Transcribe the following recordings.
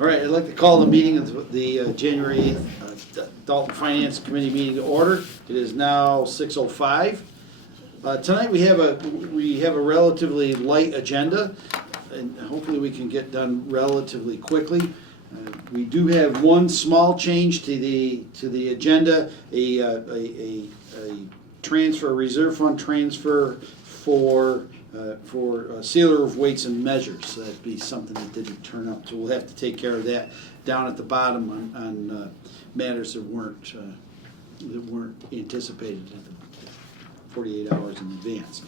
All right, I'd like to call the meeting of the January 8th Dalton Finance Committee meeting to order. It is now 6:05. Tonight we have a relatively light agenda, and hopefully we can get done relatively quickly. We do have one small change to the agenda, a transfer, a reserve fund transfer for sealer of weights and measures. So that'd be something that didn't turn up, so we'll have to take care of that down at the bottom on matters that weren't anticipated 48 hours in advance.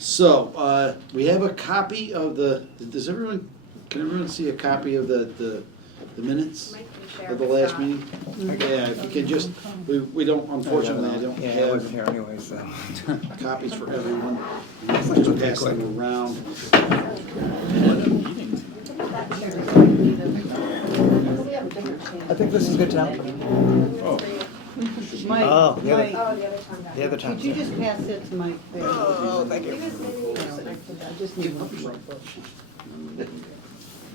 So we have a copy of can everyone see a copy of the minutes of the last meeting? Yeah, if you can just, we don't, unfortunately, I don't Yeah, I wasn't have here anyway, so. copies for everyone. We just pass them around. I think this is good now. Mike, Oh, the other- Mike, The other time. could you just pass it to Mike there? Oh, thank you. I just need one more book.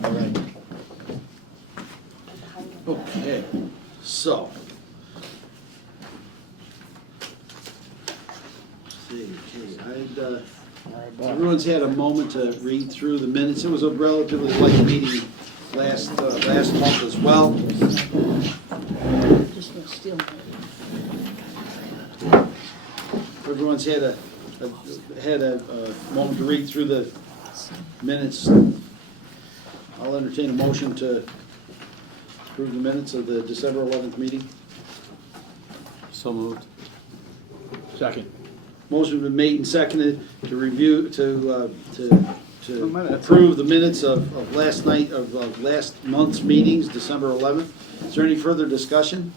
All right. Okay, so. See, okay, everyone's had a moment to read through the minutes. It was a relatively light meeting last month as well. Just gonna steal mine. Everyone's had a moment to read through the minutes. I'll entertain a motion to approve the minutes of the December 11th meeting. So moved. Second. Motion been made and seconded to review, to approve the minutes of last night, of last month's meetings, December 11th. Is there any further discussion?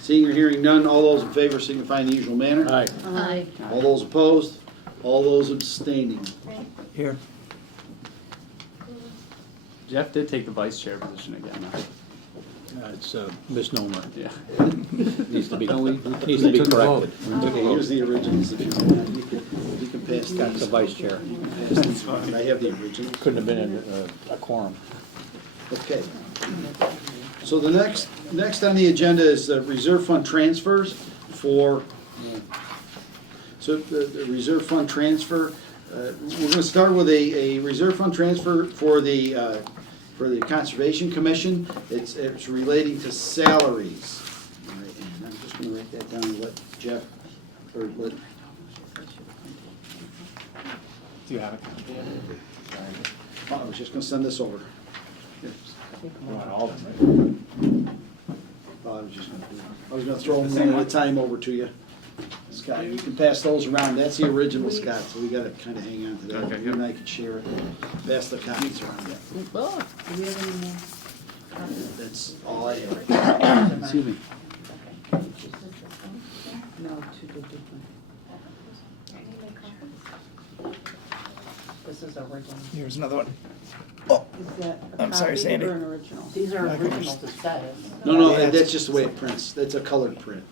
Seeing or hearing none, all those in favor signify in the usual manner. Aye. Aye. All those opposed, all those abstaining. Here. Jeff did take the vice chair position again. It's a misnomer. Yeah. Needs to be, No, we needs to be took a vote. corrected. Okay, here's the originals if you want. You can pass Got these. the vice chair. I have the originals. Couldn't have been a quorum. Okay. So the next on the agenda is the reserve fund transfers for, so the reserve fund transfer, we're gonna start with a reserve fund transfer for the Conservation Commission. It's relating to salaries. All right, and I'm just gonna write that down and let Jeff, or let, Do you have a copy? I was just gonna send this over. You want all of them, I was gonna throw them one at a time over to you. Scott, you can pass those around. That's the original, Scott, so we gotta kinda hang on to that. Okay, You and I can share it. Pass the copies around. Do we have any more? That's all I have. Excuse me. No, two different. This is original. Here's another one. Is that a I'm sorry, copy Sandy. or an original? These are original to status. No, Yeah. that's just the way it prints. That's a colored print.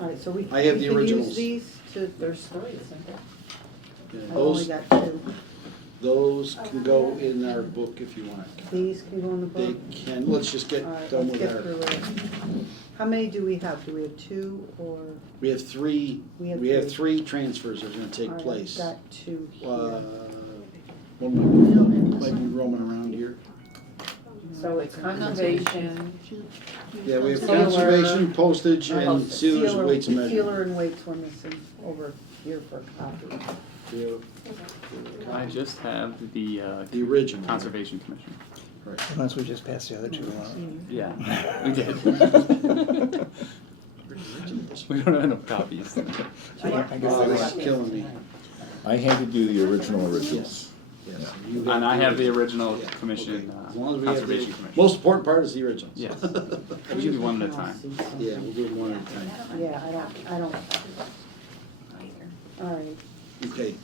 All right, so we I have the can originals. use these to, there's three, isn't there? Yeah, I've only got two. Those can go in our book if you want. These can go in the They book? can, let's just get All right, done let's with get through our, it. How many do we have? Do we have two or? we have three We have three transfers that are gonna All take right, place. I've got two Uh, here. One might be roaming around here. So it's conservation, Yeah, we have Sealer. conservation, postage, and sealers, Sealer- weights and measures. Sealer and weights we're missing over here for a copy. I just have the The original. Conservation Commission. Right. Unless we just pass the other two along. Yeah, we did. We don't have enough copies. I guess Oh, they this want- is killing me. I handed you the original originals. Yes. You And I have the original Yeah, commission, okay. As long as we have the, Conservation Commission. most important part is the originals. Yes. We can do one at a time. Yeah, we'll do them one at a time. Yeah, I don't. All right, Okay,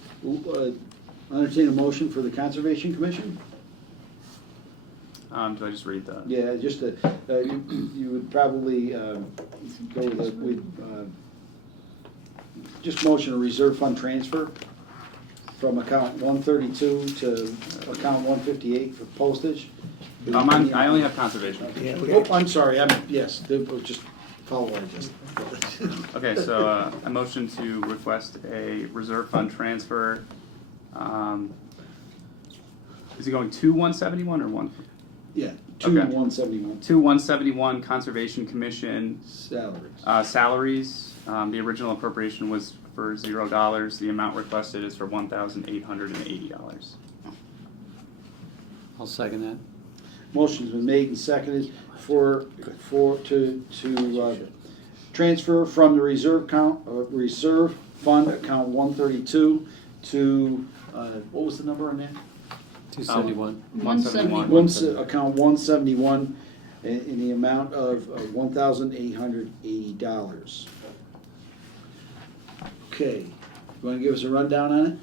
entertain a motion for the Conservation Commission? Do I just read the? Yeah, just, you would probably go with, just motion a reserve fund transfer from account 132 to account 158 for postage. I only have conservation. Yeah, we Oh, got, I'm sorry, yes, just follow what I just. Okay, so I motion to request a reserve fund transfer. Is it going to 171 or one? Yeah, to Okay. 171 To 171 Conservation Commission salaries. salaries. The original appropriation was for $0. The amount requested is for $1,880. I'll second that. Motion's been made and seconded to transfer from the reserve fund account 132 to, what was the number on that? 271. 171. Account 171 in the amount of $1,880. Okay, you wanna give us a rundown on it?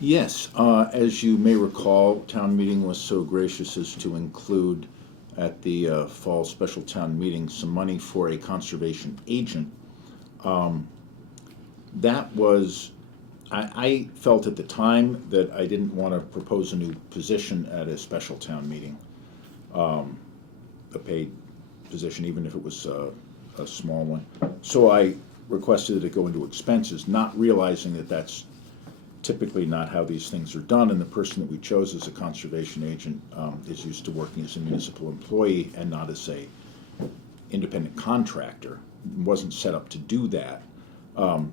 Yes, as you may recall, town meeting was so gracious as to include at the fall special town meeting some money for a conservation agent. That was, I felt at the time that I didn't want to propose a new position at a special town meeting, a paid position, even if it was a small one. So I requested that it go into expenses, not realizing that that's typically not how these things are done, and the person that we chose as a conservation agent is used to working as a municipal employee and not as a independent contractor, wasn't set up to do that.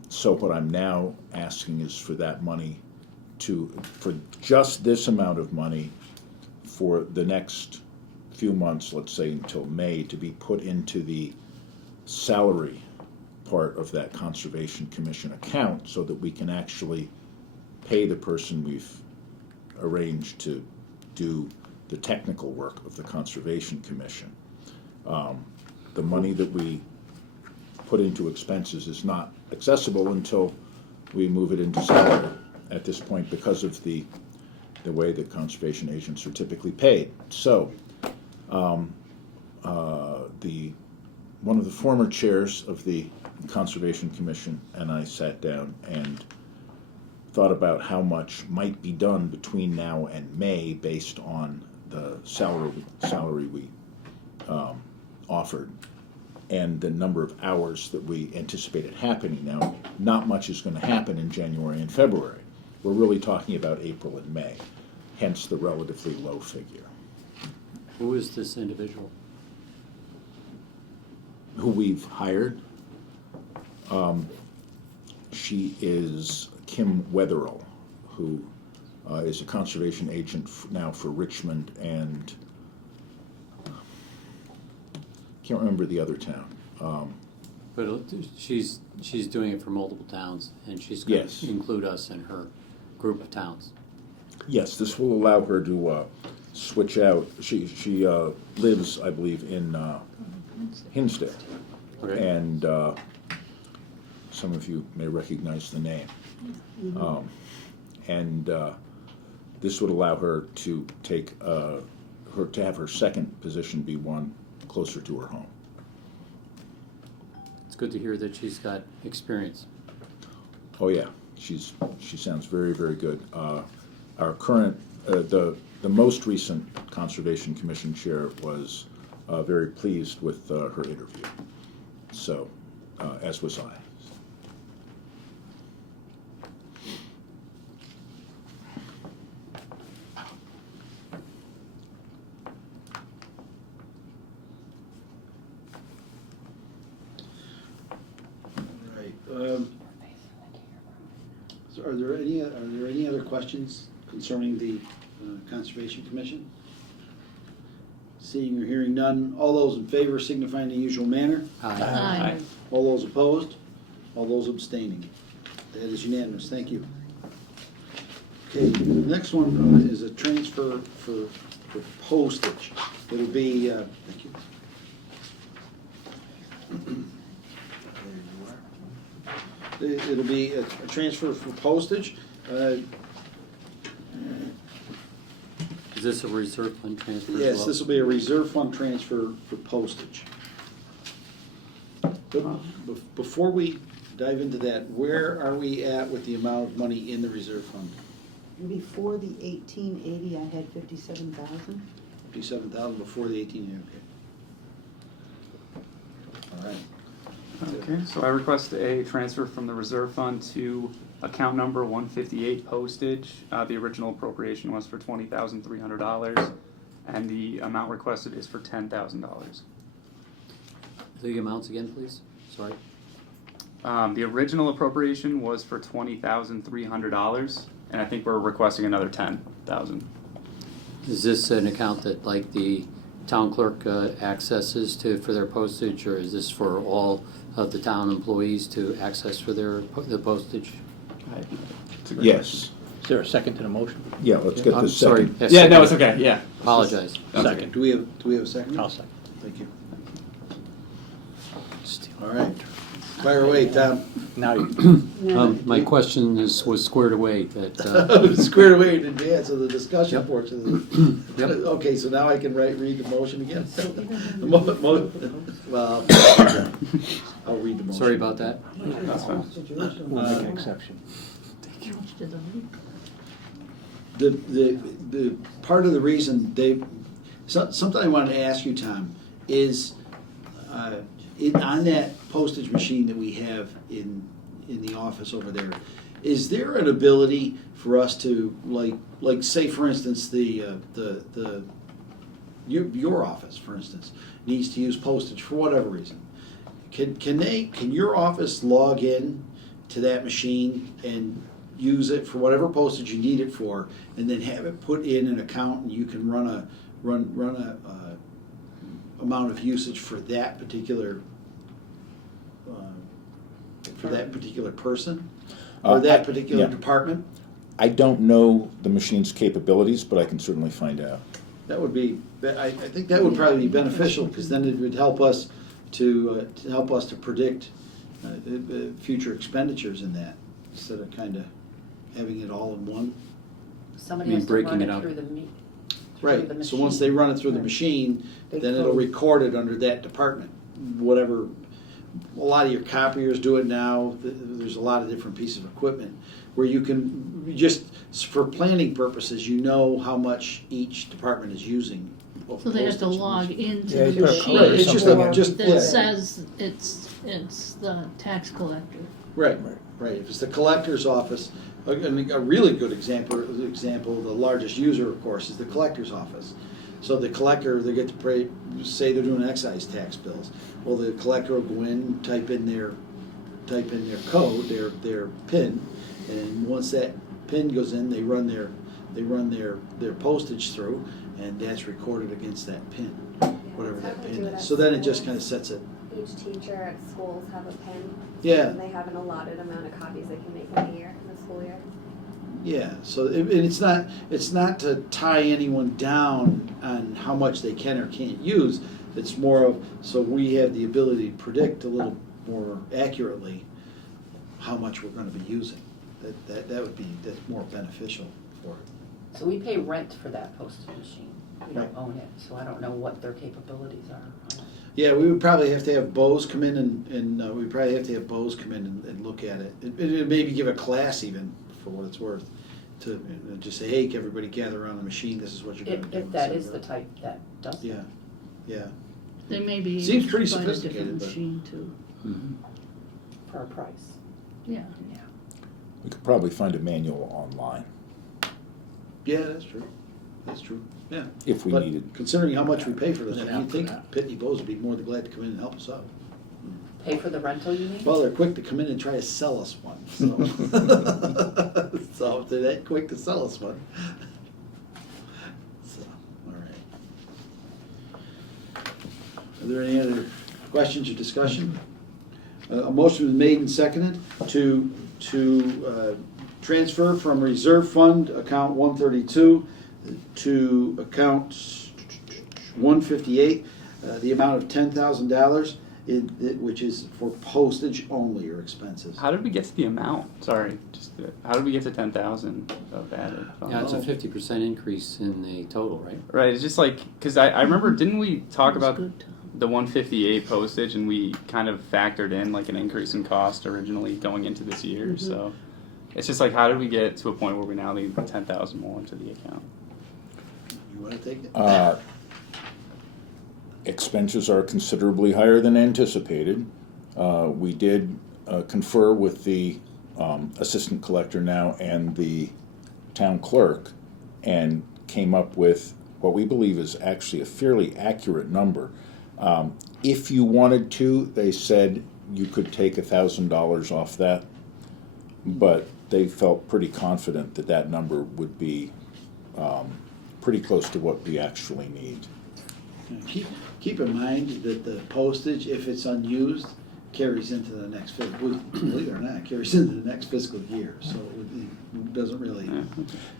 So what I'm now asking is for that money for just this amount of money for the next few months, let's say until May, to be put into the salary part of that Conservation Commission account so that we can actually pay the person we've arranged to do the technical work of the Conservation Commission. The money that we put into expenses is not accessible until we move it into salary at this point because of the way that conservation agents are typically paid. So, one of the former chairs of the Conservation Commission and I sat down and thought about how much might be done between now and May based on the salary we offered and the number of hours that we anticipated happening. Now, not much is going to happen in January and February. We're really talking about April and May, hence the relatively low figure. Who is this individual? Who we've hired, she is Kim Wetherill, who is a conservation agent now for Richmond and can't remember the other town. But she's doing it for multiple towns, and she's going Yes. to include us in her group of towns. Yes, this will allow her to switch out. She lives, I believe, in Hinsdale, Okay. and some of you may recognize the name. This would allow her to take to have her second position be one closer to her home. It's good to hear that she's got experience. Oh yeah, she sounds very, very good. Our current the most recent Conservation Commission chair was very pleased with her interview. So, as was I. Right. So are there any other questions concerning the Conservation Commission? Seeing or hearing none, all those in favor signify in the usual manner. Aye. All those opposed? All those abstaining? That is unanimous, thank you. Okay, the next one is a transfer for postage. It'll be, thank you. It'll be a transfer for postage. Is this a reserve fund transfer as well? Yes, this will be a reserve fund transfer for postage. But before we dive into that, where are we at with the amount of money in the reserve fund? Before the 1880, I had 57,000. 57,000 before the 18 year. All right. Okay, so I request a transfer from the reserve fund to account number 158 postage. The original appropriation was for $20,300, and the amount requested is for $10,000. The amounts again, please? Sorry. The original appropriation was for $20,300, and I think we're requesting another $10,000. Is this an account that like the town clerk accesses for their postage, or is this for all of the town employees to access for the postage? Yes. Is there a second to the motion? Yeah, let's get I'm this sorry. second. Yes, Yeah, no, second. it's okay, yeah. Apologize. Second. Do we have a second? I'll second. Thank you. All right. Fire away, Tom. Now you. My question was squared away that, Squared away in advance of the discussion Yep. portion. Yep. Okay, so now I can read the motion again? Well, I'll read the motion. sorry about that. That's fine. We'll make an exception. The part of the reason something I wanted to ask you, Tom, is on that postage machine that we have in the office over there, is there an ability for us to like say for instance your office, for instance, needs to use postage for whatever reason? Can your office log in to that machine and use it for whatever postage you need it for, and then have it put in an account, and you can run a amount of usage for that particular person or that particular yeah. department? I don't know the machine's capabilities, but I can certainly find out. That would be, I think that would probably be beneficial, because then it would help us to predict future expenditures in that, instead of kind of having it all in one. Somebody I mean, has to run breaking it it up. through the Right, so once they run it through the machine, They then it'll code. record it under that department. Whatever, a lot of your copiers do it now. There's a lot of different pieces of equipment where you can, just for planning purposes, you know how much each department is using. of So they have to postage. log into Yeah, the you put a machine code or Right, it's just something in. just, that yeah. says it's the tax collector. Right, right. If it's the collector's office, a really good example, the largest user, of course, is the collector's office. So the collector, they get to pay, say they're doing excise tax bills. Well, the collector will go in, type in their code, their PIN, and once that PIN goes in, they run their postage through, and that's recorded against that PIN, whatever that PIN is. So then it just kind of sets it. Each teacher at schools have a PIN. Yeah. And they have an allotted amount of copies they can make in a year, in the school year. Yeah, so and it's not to tie anyone down on how much they can or can't use. It's more of, so we have the ability to predict a little more accurately how much we're going to be using. That's more beneficial for it. So we pay rent for that postage machine. We don't Right. own it, so I don't know what their capabilities are. Yeah, we would probably have to have Bose come in and we'd probably have to have Bose come in and look at it. And maybe give a class even, for what it's worth, to just say, hey, everybody gather around the machine, this is what you're going to do. If that is the type that does it. Yeah, yeah. They may be Seems pretty able to find a sophisticated, different but- machine too. For a price. Yeah. We could probably find a manual online Yeah, that's true. That's true, yeah. if we But needed. considering how much we pay for this, Yeah, you'd think for that. Pitney Bowes would be more than glad to come in and help us out. Pay for the rental, you mean? Well, they're quick to come in and try to sell us one, so. So if they're that quick to sell us one. So, all right. Are there any other questions or discussion? A motion was made and seconded to transfer from reserve fund account 132 to account 158, the amount of $10,000, which is for postage only or expenses. How did we get to the amount? Sorry, how did we get to 10,000 of added funds? Yeah, it's a 50% increase in the total, right? Right, it's just like, because I remember, didn't we talk That's about good, Tom. the 158 postage, and we kind of factored in like an increase in cost originally going into this year, so it's just like, how did we get to a point where we now need 10,000 more into the account? You want to take it? expenses are considerably higher than anticipated. We did confer with the assistant collector now and the town clerk and came up with what we believe is actually a fairly accurate number. If you wanted to, they said you could take $1,000 off that, but they felt pretty confident that that number would be pretty close to what we actually need. Keep in mind that the postage, if it's unused, carries into the next believe it or not, carries into the next fiscal year, so it doesn't really,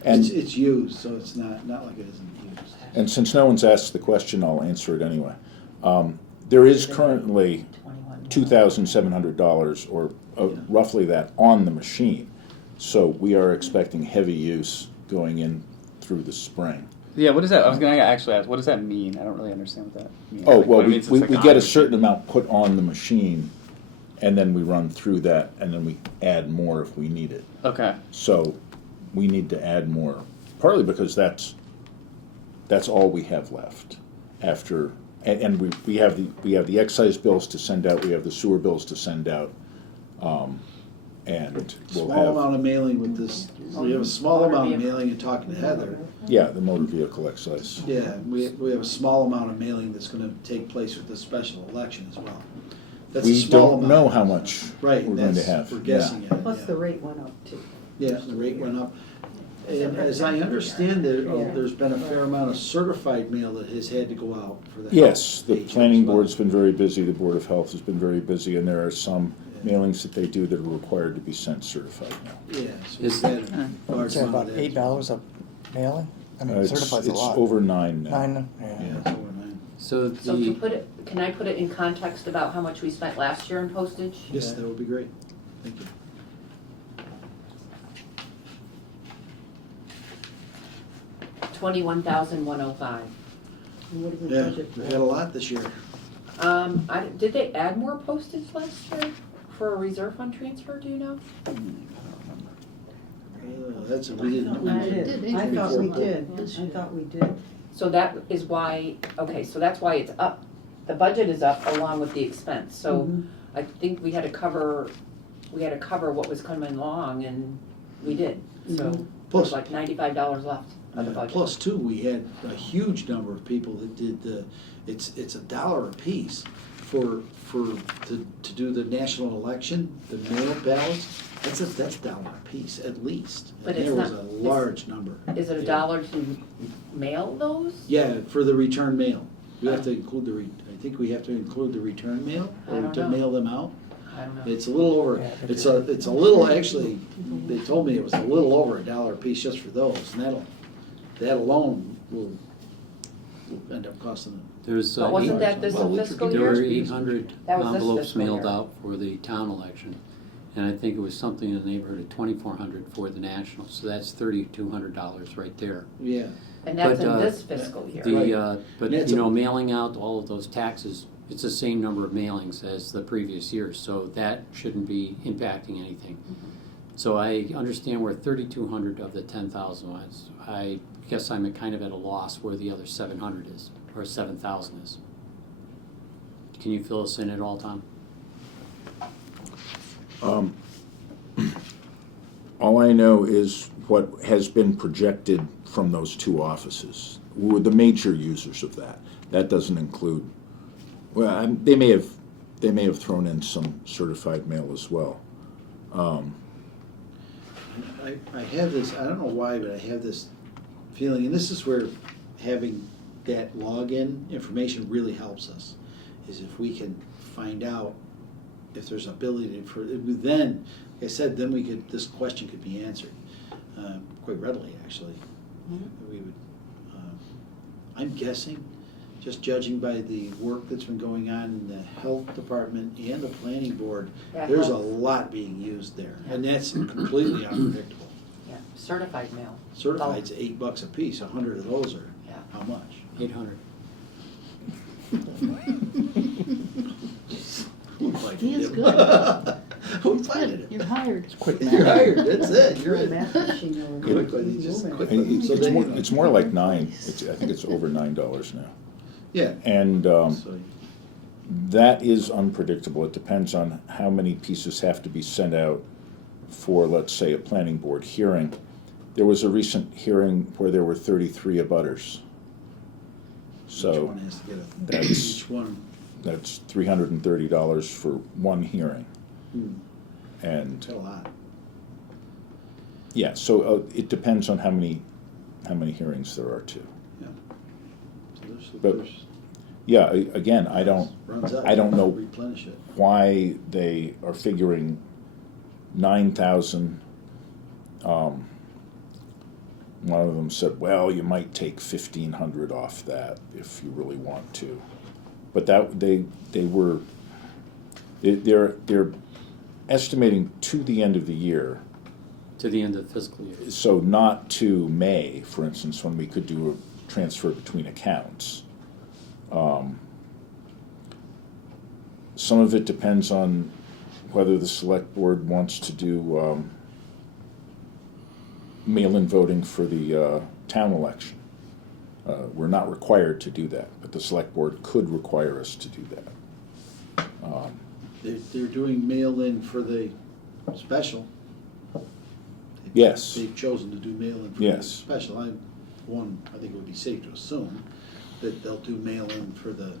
And- it's used, so it's not like it isn't used. And since no one's asked the question, I'll answer it anyway. There is currently $2,700 or roughly that on the machine. So we are expecting heavy use going in through the spring. Yeah, what does that, I was gonna actually ask, what does that mean? I don't really understand what that means. Oh, Like, well, what it we means it's like get on a the certain machine. amount put on the machine and then we run through that and then we add more if we need it. Okay, So we need to add more, partly because that's all we have left after, and we have the excise bills to send out, we have the sewer bills to send out, and we'll Small have, amount of mailing with this, we have a small amount of mailing and talking to Heather. yeah, the motor vehicle excise. Yeah, we have a small amount of mailing that's gonna take place with the special election as well. That's a We small don't amount. know how much Right, we're going to that's, have. we're guessing at it, Plus yeah. the rate went up too. Yeah, the rate went up. And as I understand it, there's been a fair amount of certified mail that has had to go out for that. Yes, the page as planning well. board's been very busy, the Board of Health has been very busy, and there are some mailings that they do that are required to be sent certified now. Yeah, so we've had a large Is that amount about of that. $8 a mailing? I mean, It's certified's a lot. over 9 now. 9, Yeah, yeah. it's over 9. So So to the, put it, can I put it in context about how much we spent last year in postage? Yes, that would be great. Thank you. $21,105. And what did we Yeah, budget we've for? had a lot this year. Did they add more postage last year for a reserve fund transfer, do you know? That's a, we I didn't. thought we did. I thought we did. This I year. thought we did. So that is why, okay, so that's why it's up. The budget is up along with the expense, so Mhm. I think we had to cover what was coming along, and we did. So Mhm. there's Plus, like $95 left of the budget. plus too, we had a huge number of people that did the, it's $1 a piece to do the national election, the mail ballots. That's $1 a piece at least. But And it's there was not- a large number. Is it $1 to mail those? Yeah, for the return mail. We have to include I think we have to include the return mail, I or don't to know. mail them out. I don't know. It's a little over, it's a little, actually, they told me it was a little over $1 a piece just for those, and that alone will end up costing them. there's, But wasn't that this Well, we fiscal could- there were year? 800 That was this envelopes fiscal mailed year. out for the town election. And I think it was something in the neighborhood of 2,400 for the national, so that's $3,200 right there. Yeah, And that's But, in this fiscal year. But, That's you know, a- mailing out all of those taxes, it's the same number of mailings as the previous year, so that shouldn't be impacting anything. So I understand where 3,200 of the 10,000 was. I guess I'm kind of at a loss where the other 700 is, or 7,000 is. Can you fill us in at all, Tom? All I know is what has been projected from those two offices, who were the major users of that. That doesn't include, well, they may have thrown in some certified mail as well. I have this, I don't know why, but I have this feeling, and this is where having that login information really helps us, is if we can find out if there's ability for, then, like I said, then this question could be answered quite readily, actually. We would, I'm guessing, just judging by the work that's been going on in the health department and the planning board, Yeah, there's a health. lot being used there, and that's completely unpredictable. Yeah, certified mail. Certified's $8 a piece, 100 of those are, Yeah. how much? 800. Who fighted He is him? good. Who fighted it? You're hired. You're hired, that's it, you're Your in. math machine over Quickly, just quick. And So It's they- more like 9, I think it's over $9 now. Yeah. And So, that is unpredictable. It depends on how many pieces have to be sent out for, let's say, a planning board hearing. There was a recent hearing where there were 33 abutters. each So one has to get a, that's- each one. that's $330 for one hearing. Hmm, And That's a lot. yeah, so it depends on how many hearings there are too. Yeah. So But- there's Yeah, again, I don't runs out. I don't know Replenish it. why they are figuring 9,000. One of them said, well, you might take 1,500 off that if you really want to. But that they're estimating to the end of the year, To the end of the fiscal year. so not to May, for instance, when we could do a transfer between accounts. Some of it depends on whether the select board wants to do mail-in voting for the town election. We're not required to do that, but the select board could require us to do that. They're doing mail-in for the special. Yes. They've chosen to do mail-in for the Yes. special. I think it would be safe to assume that they'll do mail-in for the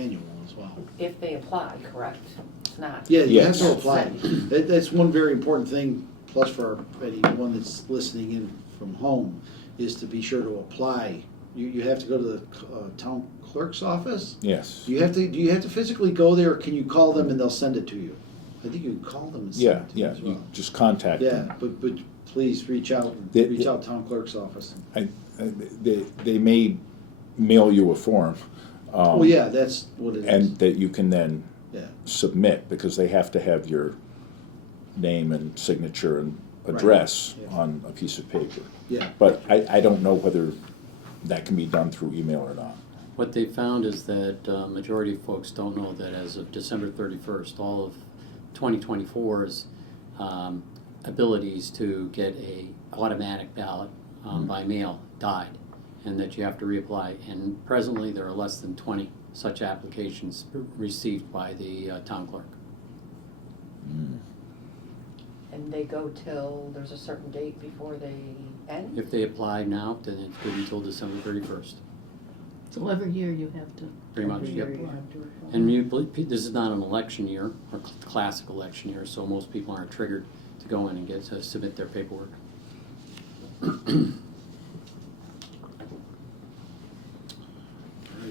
annual as well. If they apply, correct? It's not. Yeah, you have Yes. to apply. That's one very important thing, plus for anyone that's listening in from home, is to be sure to apply. You have to go to the town clerk's office? Yes. Do you have to physically go there, or can you call them and they'll send it to you? I think you can call them and send Yeah, it to you yeah, as well. you just contact them. Yeah, but please reach out town clerk's office. They may mail you a form. Well, yeah, that's what it is. And that you can then Yeah, submit, because they have to have your name and signature and Right. address Yeah. on a piece of paper. yeah. But I don't know whether that can be done through email or not. What they found is that majority of folks don't know that as of December 31st, all of 2024's abilities to get a automatic ballot by mail died, and that you have to reapply. And presently, there are less than 20 such applications received by the town clerk. And they go till there's a certain date before they end? If they apply now, then it's good until December 31st. So every year you have to. Pretty much, Every yep. year you have to apply. And this is not an election year, or classic election year, so most people aren't triggered to go in and get to submit their paperwork.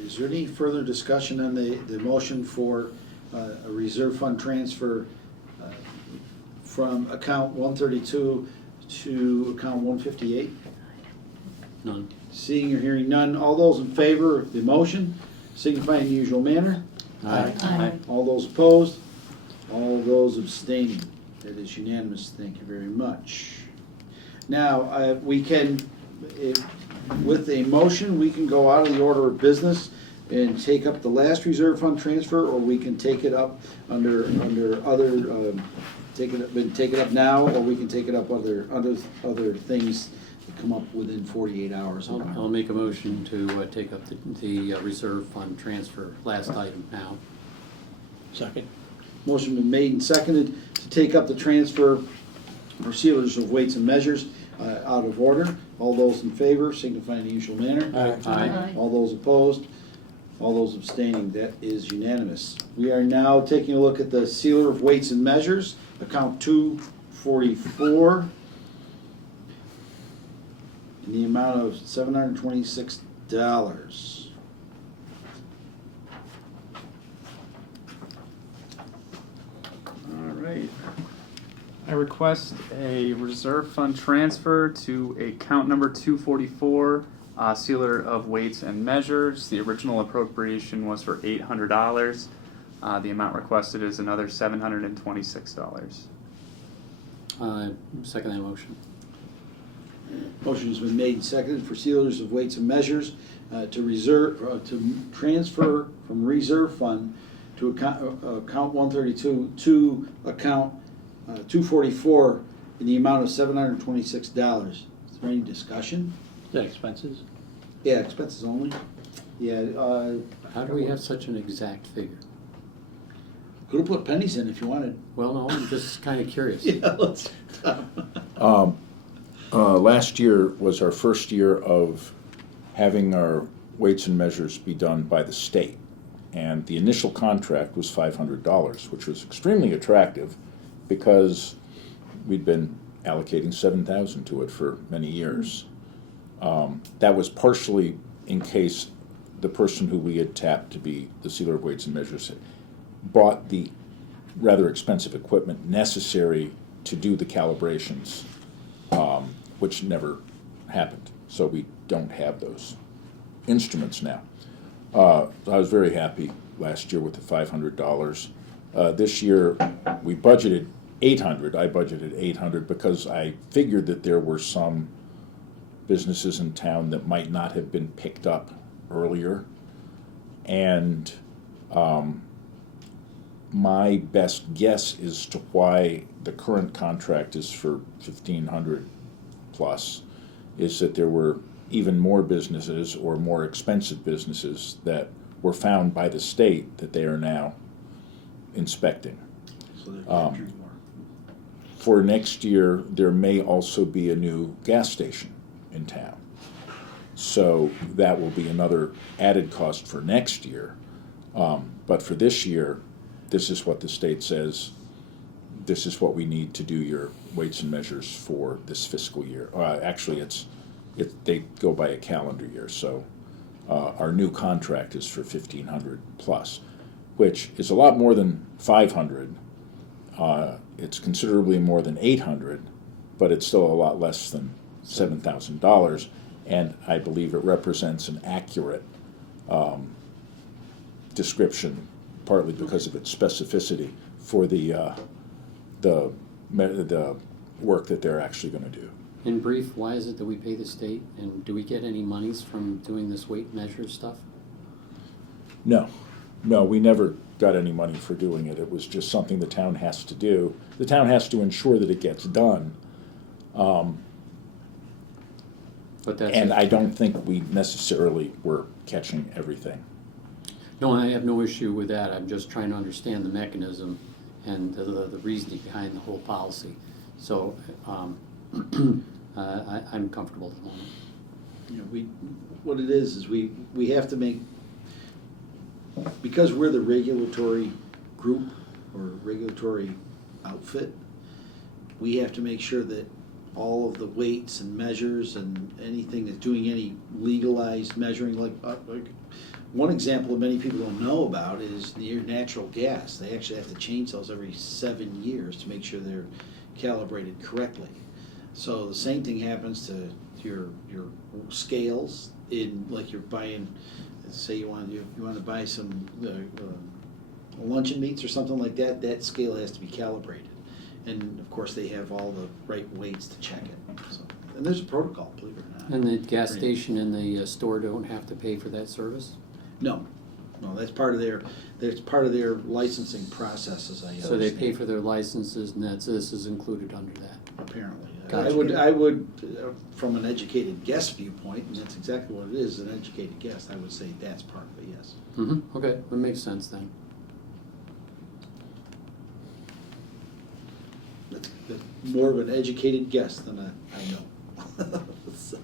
Is there any further discussion on the motion for a reserve fund transfer from account 132 to account 158? None. Seeing or hearing none, all those in favor of the motion signify in the usual manner. Aye. All those opposed, all those abstaining. That is unanimous, thank you very much. Now, we can, with a motion, we can go out of the order of business and take up the last reserve fund transfer, or we can take it up under other, take it up now, or we can take it up other things that come up within 48 hours. I'll make a motion to take up the reserve fund transfer, last item now. Second. Motion been made and seconded to take up the transfer for sealers of weights and measures out of order. All those in favor signify in the usual manner. Aye. All those opposed, all those abstaining, that is unanimous. We are now taking a look at the sealer of weights and measures, account 244, in the amount of $726. All right. I request a reserve fund transfer to account number 244, sealer of weights and measures. The original appropriation was for $800. The amount requested is another $726. Second that motion. Motion's been made and seconded for sealers of weights and measures to transfer from reserve fund to account 132 to account 244 in the amount of $726. Is there any discussion? Is that expenses? Yeah, expenses only. Yeah, How do we have such an exact figure? could have put pennies in if you wanted. Well, no, I'm just kind of curious. Yeah, let's. Last year was our first year of having our weights and measures be done by the state. And the initial contract was $500, which was extremely attractive because we'd been allocating $7,000 to it for many years. That was partially in case the person who we had tapped to be the sealer of weights and measures bought the rather expensive equipment necessary to do the calibrations, which never happened. So we don't have those instruments now. I was very happy last year with the $500. This year we budgeted $800. I budgeted $800 because I figured that there were some businesses in town that might not have been picked up earlier. And my best guess as to why the current contract is for $1,500 plus is that there were even more businesses or more expensive businesses that were found by the state that they are now inspecting. So they're capturing more. For next year, there may also be a new gas station in town. So that will be another added cost for next year. But for this year, this is what the state says, this is what we need to do your weights and measures for this fiscal year. Actually, they go by a calendar year, so our new contract is for $1,500 plus, which is a lot more than $500. It's considerably more than $800, but it's still a lot less than $7,000, and I believe it represents an accurate description, partly because of its specificity for the work that they're actually going to do. In brief, why is it that we pay the state, and do we get any monies from doing this weight measure stuff? No, we never got any money for doing it. It was just something the town has to do. The town has to ensure that it gets done. But that's And it. I don't think we necessarily were catching everything. No, I have no issue with that. I'm just trying to understand the mechanism and the reasoning behind the whole policy. So I'm comfortable at the moment. You know, what it is we have to make, because we're the regulatory group or regulatory outfit, we have to make sure that all of the weights and measures and anything that's doing any legalized measuring, like one example that many people don't know about is near natural gas. They actually have to change those every 7 years to make sure they're calibrated correctly. So the same thing happens to your scales in, like you're buying, say you want to buy some luncheon meats or something like that. That scale has to be calibrated, and of course they have all the right weights to check it. So, and there's a protocol, believe it or not. And the gas station and the store don't have to pay for that service? No, that's part of their licensing process, as I understand. So they pay for their licenses, and this is included under that? Apparently. Gotcha. I would, from an educated guess viewpoint, and that's exactly what it is, an educated guess, I would say that's part of it, yes. Mm-hmm, okay, that makes sense then. That's more of an educated guess than I know. So,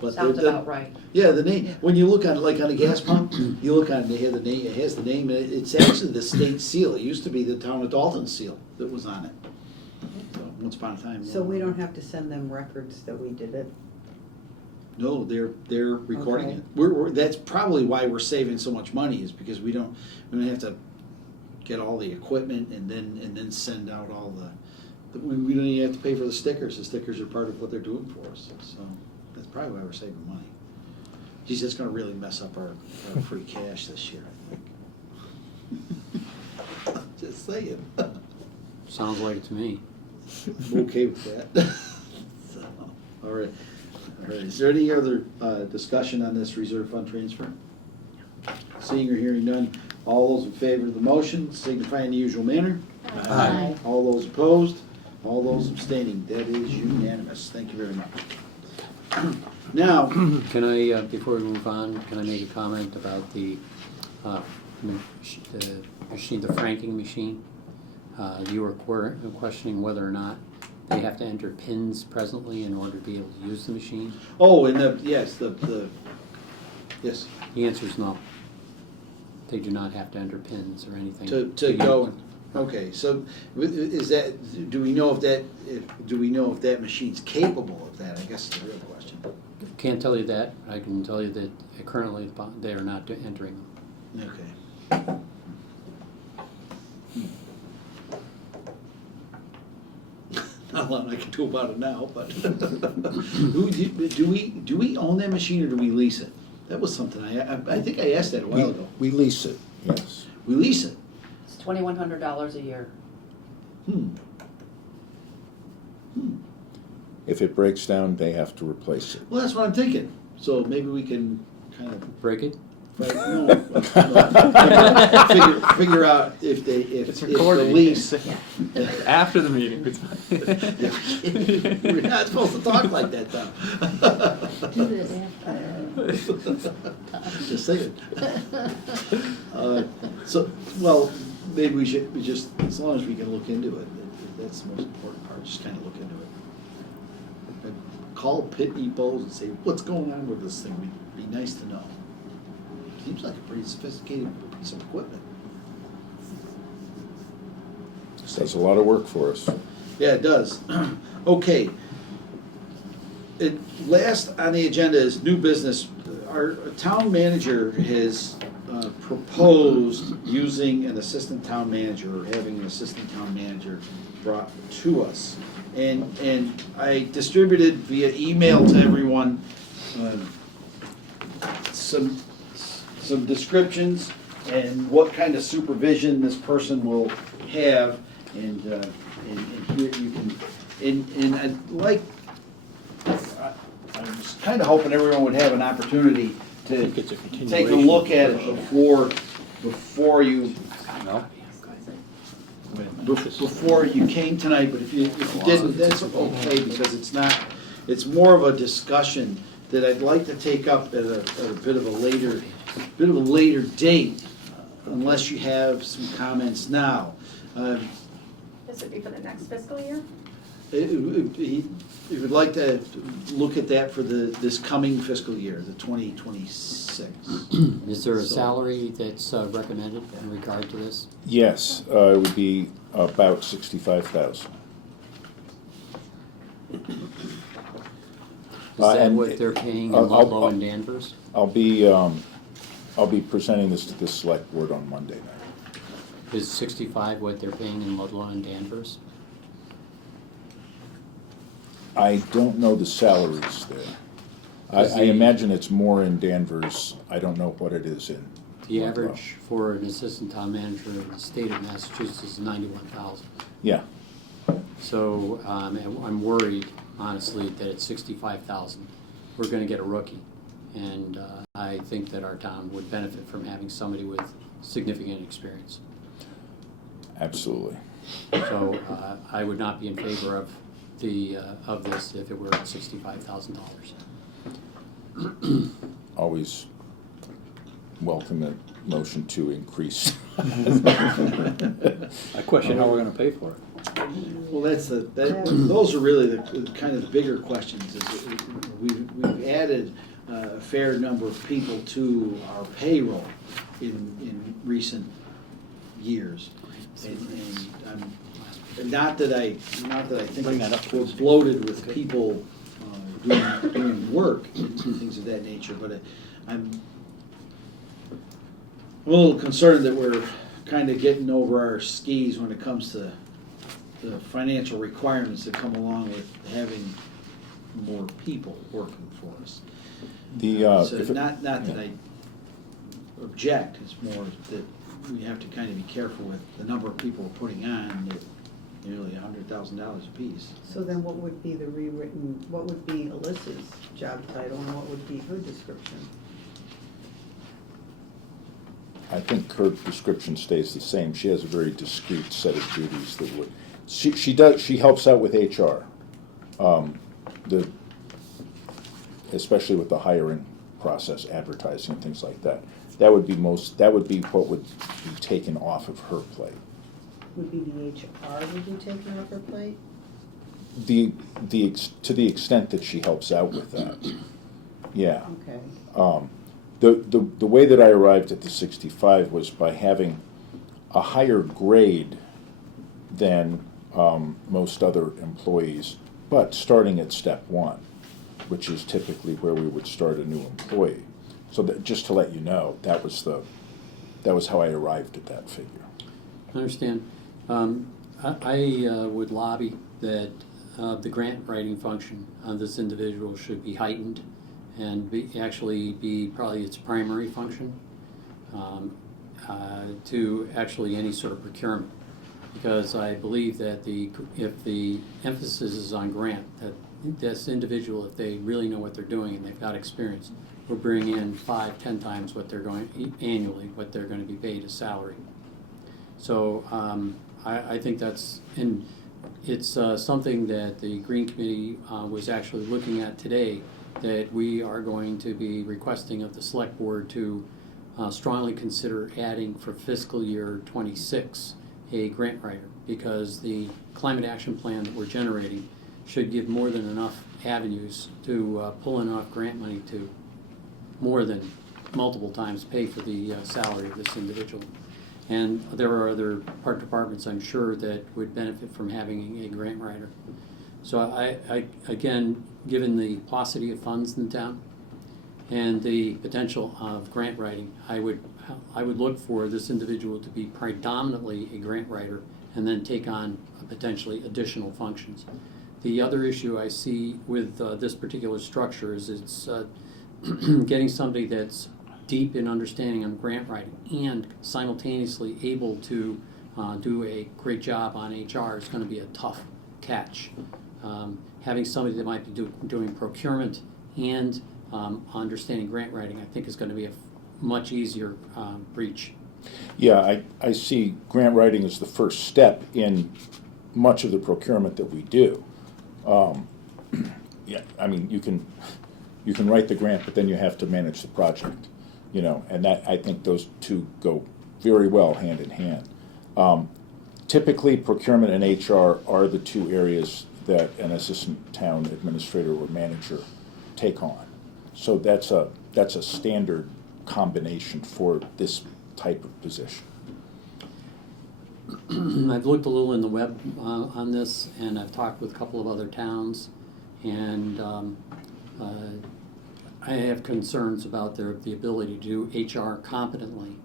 but Sounds about right. Yeah, the name, when you look on, like on a gas pump, you look on, they have the name, it has the name, and it's actually the state seal. It used to be the town of Dalton seal that was on it. So, once upon a time. So we don't have to send them records that we did it? No, they're recording Okay. it. We're that's probably why we're saving so much money, is because we don't have to get all the equipment and then send out all we don't even have to pay for the stickers. The stickers are part of what they're doing for us. So that's probably why we're saving money. Geez, that's gonna really mess up our free cash this year, I think. Just saying. Sounds like it to me. I'm okay with that. So, all right. Is there any other discussion on this reserve fund transfer? Seeing or hearing none, all those in favor of the motion signify in the usual manner. Aye. All those opposed, all those abstaining, that is unanimous. Thank you very much. Now, Can I, before we move on, can I make a comment about the machine, the franking machine? You were questioning whether or not they have to enter pins presently in order to be able to use the machine? oh, and yes. Yes, The answer is no. They do not have to enter pins or anything. to go, okay, so is that, do we know if that machine's capable of that, I guess is the real question. Can't tell you that. I can tell you that currently they are not entering them. Okay. Not a lot I can do about it now, but do we own that machine or do we lease it? That was something I think I asked that a while ago. We lease it, yes. We lease it. It's $2,100 a year. If it breaks down, they have to replace it. Well, that's what I'm thinking. So maybe we can kind of Break it? figure out if It's the recorded. lease. After the meeting. We're not supposed to talk like that, though. Do that after. Just saying. So, well, maybe we just, as long as we can look into it, that's the most important part, just kind of look into it. And call Pitney Bowes and say, what's going on with this thing? It'd be nice to know. Seems like a pretty sophisticated piece of equipment. Does a lot of work for us. Yeah, it does. Okay. Last on the agenda is new business. Our town manager has proposed using an assistant town manager, or having an assistant town manager brought to us. And I distributed via email to everyone some descriptions and what kind of supervision this person will have, and here you can, and I'd like, I was kind of hoping everyone would have an opportunity to It's a take a continuation. look at it before you, No? before you came tonight, but if you didn't, that's okay, because it's more of a discussion that I'd like to take up at a bit of a later date, unless you have some comments now. This would be for the next fiscal year? He would like to look at that for this coming fiscal year, the 2026. Is there a So- salary that's recommended in regard to this? Yes, it would be about 65,000. Is that and what they're paying in I'll- Ludlow I'll- and Danvers? I'll be presenting this to the select board on Monday night. Is 65 what they're paying in Ludlow and Danvers? I don't know the salaries there. I imagine it's more in Danvers. I don't know what it is in The Ludlow. average for an assistant town manager in the state of Massachusetts is 91,000. Yeah, So I'm worried, honestly, that at 65,000, we're going to get a rookie. And I think that our town would benefit from having somebody with significant experience. absolutely. So I would not be in favor of this if it were at $65,000. Always welcome a motion to increase. I question how we're gonna pay for it. Well, those are really the kind of the bigger questions. We've added a fair number of people to our payroll in recent years. And not that I think Bring that up. we're bloated with people doing work and things of that nature, but I'm a little concerned that we're kind of getting over our skis when it comes to the financial requirements that come along with having more people working for us. So if it- not that I object, it's more that we have to kind of be careful with the number of people we're putting on, at nearly $100,000 apiece. So then what would be the rewritten, what would be Alyssa's job title and what would be her description? I think her description stays the same. She has a very discrete set of duties that would, she helps out with HR. The especially with the hiring process, advertising and things like that. That would be what would be taken off of her plate. Would be the HR would be taken off her plate? To the extent that she helps out with that, yeah. Okay. The way that I arrived at the 65 was by having a higher grade than most other employees, but starting at step one, which is typically where we would start a new employee. So that, just to let you know, that was how I arrived at that figure. I understand. I would lobby that the grant writing function of this individual should be heightened and actually be probably its primary function to actually any sort of procurement. Because I believe that if the emphasis is on grant, that this individual, if they really know what they're doing and they've got experience, will bring in 5-10 times what they're going annually, what they're going to be paid as salary. So I think that's, and it's something that the Green Committee was actually looking at today, that we are going to be requesting of the Select Board to strongly consider adding for fiscal year 26 a grant writer, because the climate action plan that we're generating should give more than enough avenues to pull enough grant money to more than multiple times pay for the salary of this individual. And there are other park departments, I'm sure, that would benefit from having a grant writer. So I again, given the paucity of funds in the town and the potential of grant writing, I would look for this individual to be predominantly a grant writer and then take on potentially additional functions. The other issue I see with this particular structure is it's getting somebody that's deep in understanding on grant writing and simultaneously able to do a great job on HR is going to be a tough catch. Having somebody that might be doing procurement and understanding grant writing, I think, is going to be a much easier breach. Yeah, I see grant writing as the first step in much of the procurement that we do. Yeah, I mean, you can write the grant, but then you have to manage the project, and that, I think those two go very well hand in hand. Typically, procurement and HR are the two areas that an assistant town administrator or manager take on. So that's a standard combination for this type of position. I've looked a little in the web on this, and I've talked with a couple of other towns, and I have concerns about the ability to do HR competently,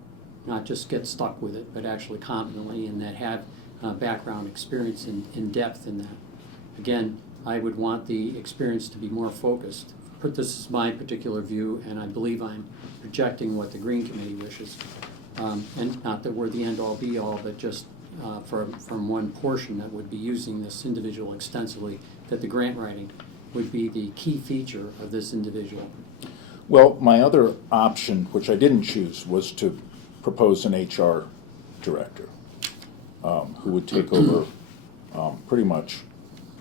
not just get stuck with it, but actually competently, and that have background experience in depth in that. Again, I would want the experience to be more focused. This is my particular view, and I believe I'm projecting what the Green Committee wishes. And not that we're the end-all be-all, but just from one portion that would be using this individual extensively, that the grant writing would be the key feature of this individual. Well, my other option, which I didn't choose, was to propose an HR director who would take over pretty much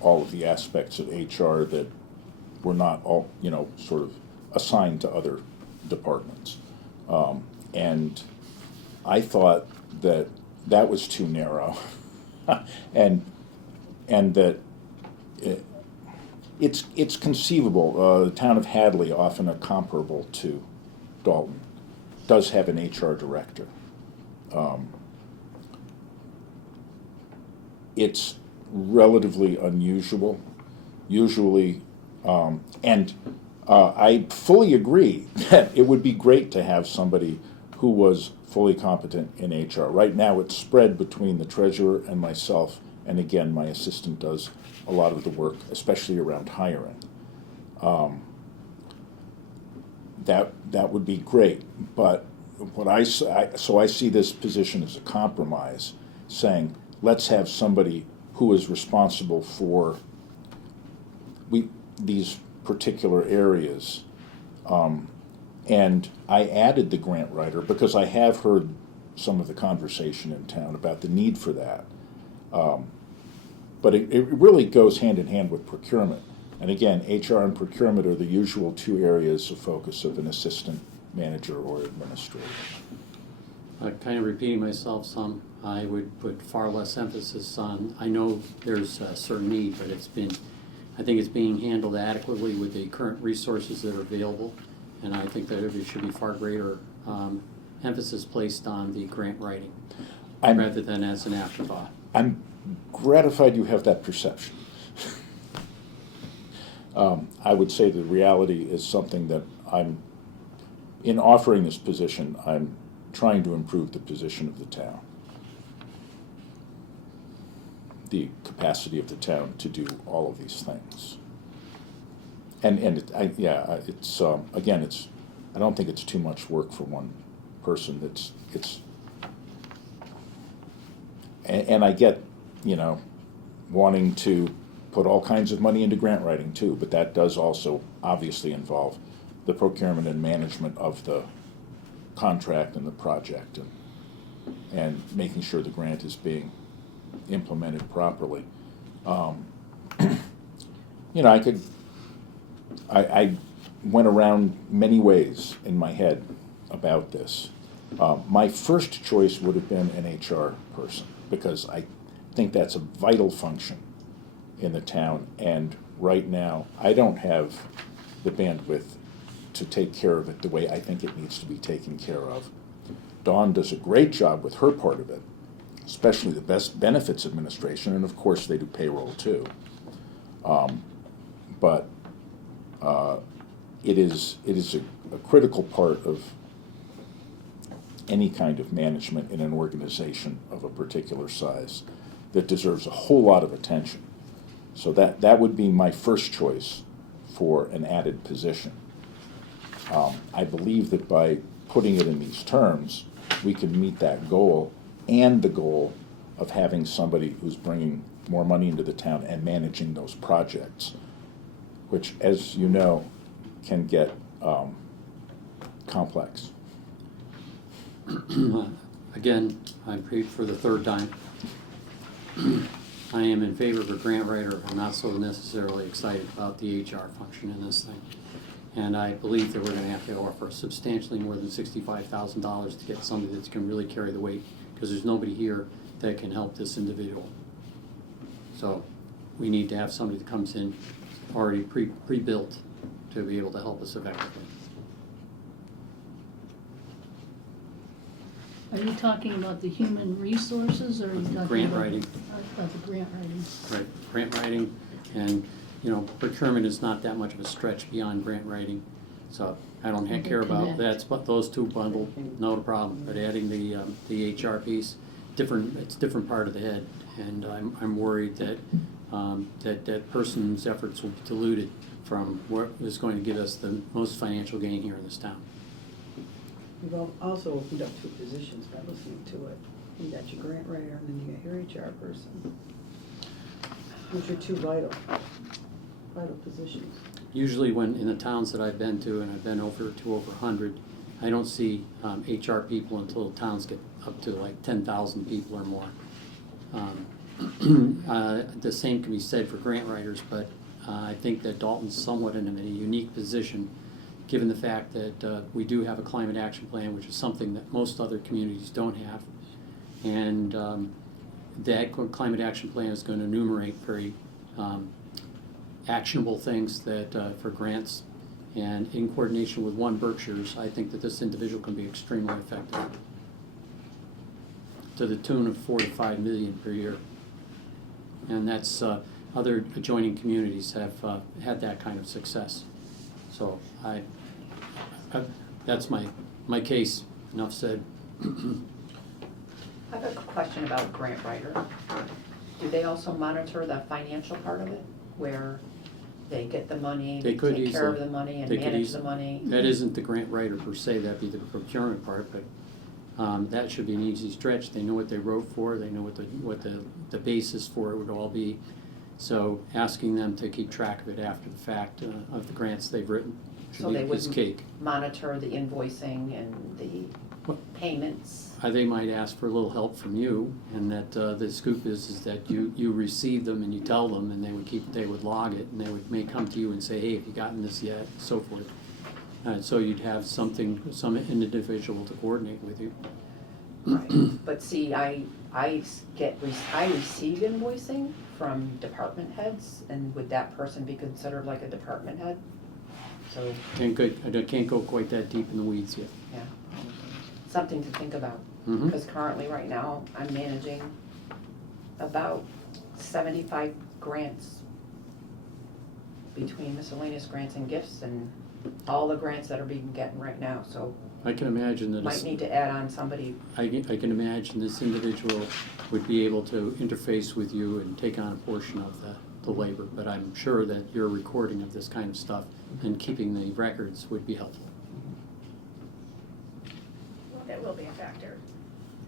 all of the aspects of HR that were not all, sort of assigned to other departments. And I thought that was too narrow, and that it's conceivable. The town of Hadley, often a comparable to Dalton, does have an HR director. It's relatively unusual, usually, and I fully agree that it would be great to have somebody who was fully competent in HR. Right now, it's spread between the treasurer and myself, and again, my assistant does a lot of the work, especially around hiring. That would be great, but I see this position as a compromise, saying let's have somebody who is responsible for these particular areas. And I added the grant writer because I have heard some of the conversation in town about the need for that. But it really goes hand in hand with procurement. And again, HR and procurement are the usual two areas of focus of an assistant manager or administrator. Kind of repeating myself some, I would put far less emphasis on, I know there's a certain need, but I think it's being handled adequately with the current resources that are available, and I think that there should be far greater emphasis placed on the grant writing rather than as an afterthought. I'm gratified you have that perception. I would say the reality is something that in offering this position, I'm trying to improve the position of the town. The capacity of the town to do all of these things. And again, I don't think it's too much work for one person. And I get, wanting to put all kinds of money into grant writing too, but that does also obviously involve the procurement and management of the contract and the project and making sure the grant is being implemented properly. I went around many ways in my head about this. My first choice would have been an HR person, because I think that's a vital function in the town, and right now I don't have the bandwidth to take care of it the way I think it needs to be taken care of. Dawn does a great job with her part of it, especially the best benefits administration, and of course they do payroll too. But it is a critical part of any kind of management in an organization of a particular size that deserves a whole lot of attention. So that would be my first choice for an added position. I believe that by putting it in these terms, we can meet that goal and the goal of having somebody who's bringing more money into the town and managing those projects, which, as you know, can get complex. Again, I repeat for the third time. I am in favor of a grant writer. I'm not so necessarily excited about the HR function in this thing. And I believe that we're going to have to offer substantially more than $65,000 to get somebody that can really carry the weight, because there's nobody here that can help this individual. So we need to have somebody that comes in already pre-built to be able to help us effectively. Are you talking about the human resources, or are you talking Grant about? writing. About the grant writing. Right, grant writing, and, procurement is not that much of a stretch beyond grant writing. So I don't care about Connect. that, but those two bundled, no problem. But adding the HR piece, it's different part of the head. And I'm worried that that person's efforts will be diluted from what is going to give us the most financial gain here in this town. We've also opened up 2 positions by listening to it. You got your grant writer and then you got your HR person, which are 2 vital positions. Usually when, in the towns that I've been to, and I've been over 100, I don't see HR people until towns get up to like 10,000 people or more. The same can be said for grant writers, but I think that Dalton's somewhat in a unique position, given the fact that we do have a climate action plan, which is something that most other communities don't have. And that climate action plan is going to enumerate very actionable things that for grants. And in coordination with One Berkshire's, I think that this individual can be extremely effective, to the tune of $4 to $5 million per year. And that's other adjoining communities have had that kind of success. So that's my case. Enough said. I have a question about grant writer. Do they also monitor the financial part of it, where they get the money, They could take care of easily. the money and They could manage the easily. money? That isn't the grant writer per se, that'd be the procurement part, but that should be an easy stretch. They know what they wrote for, they know what the basis for it would all be. So asking them to keep track of it after the fact of the grants they've written So should they be piece wouldn't cake. monitor the invoicing and the payments. They might ask for a little help from you, and that the scoop is that you receive them and you tell them, and they would log it, and they may come to you and say, hey, have you gotten this yet, so forth. So you'd have some individual to coordinate with you. Right. But see, I receive invoicing from department heads, and would that person be considered like a department head? So, I can't go quite that deep in the weeds yet. yeah, something to think about. Mhm. Because currently, right now, I'm managing about 75 grants between miscellaneous grants and gifts and all the grants that are being getting right now, so I can imagine that might need to add on somebody. I can imagine this individual would be able to interface with you and take on a portion of the labor, but I'm sure that your recording of this kind of stuff and keeping the records would be helpful. Well, that will be a factor.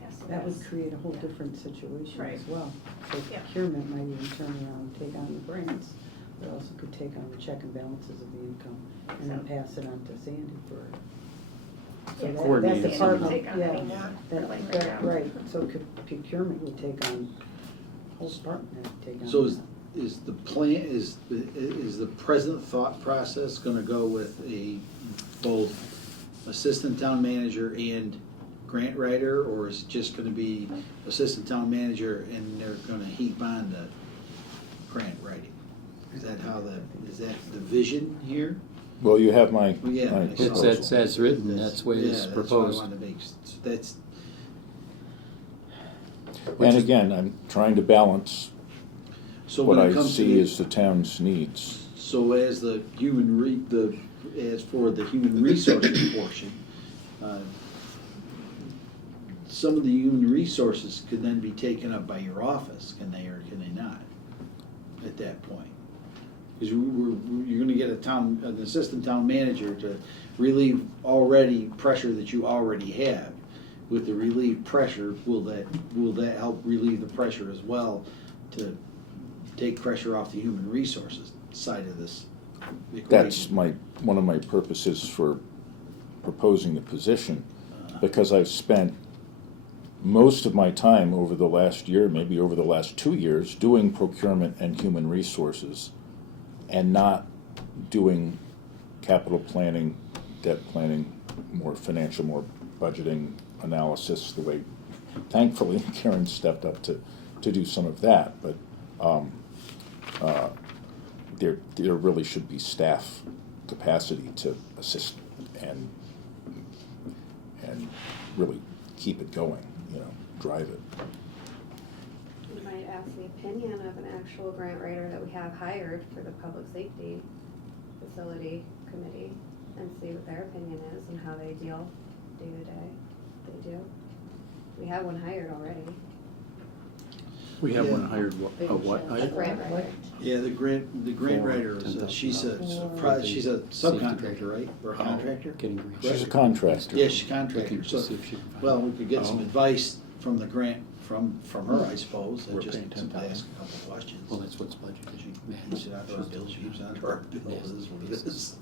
Yes, it That would is. create a whole different situation Right. as well. So Yeah. procurement might even turn around and take on the grants, but also could take on the check and balances of the income and then pass it on to Sandy for. So Yeah, that- Coordinate that it somehow. department, Take on yeah, any more, really, right that, now. right, so procurement would take on, whole department would take on. So that. is the plan, is the present thought process gonna go with both assistant town manager and grant writer, or is it just gonna be assistant town manager and they're gonna heap on the grant writing? Is that the vision here? Well, you have my Yeah, my I saw proposal. It's as written, that's the way Yeah, it's that's what I proposed. wanted to make, that's. And again, I'm trying to balance So what when it I comes to see the, as the town's needs. so as the as for the human resources portion, some of the human resources could then be taken up by your office, can they or can they not? At that point, because you're going to get an assistant town manager to relieve already pressure that you already have. With the relieved pressure, will that help relieve the pressure as well to take pressure off the human resources side of this equation? That's one of my purposes for proposing the position, because I've spent most of my time over the last year, maybe over the last 2 years, doing procurement and human resources and not doing capital planning, debt planning, more financial, more budgeting analysis, the way thankfully Karen stepped up to do some of that. But there really should be staff capacity to assist and really keep it going, drive it. You might ask the opinion of an actual grant writer that we have hired for the public safety facility committee and see what their opinion is and how they deal day to day. They do. We have one hired already. We have Yeah. one hired, what? A grant writer. Yeah, the grant For writer is $10,000. she's a subcontractor, right, or a contractor? Getting grants. She's a contractor. Yeah, she's a Looking contractor. to So, see if she can find well, we could get some Oh. advice from the grant from her, I suppose, and We're just paying simply $10,000. ask a couple of questions. Well, that's what's budgeted. She Man, keeps it on her bill, she keeps it on her bill, Yes. it is what it is.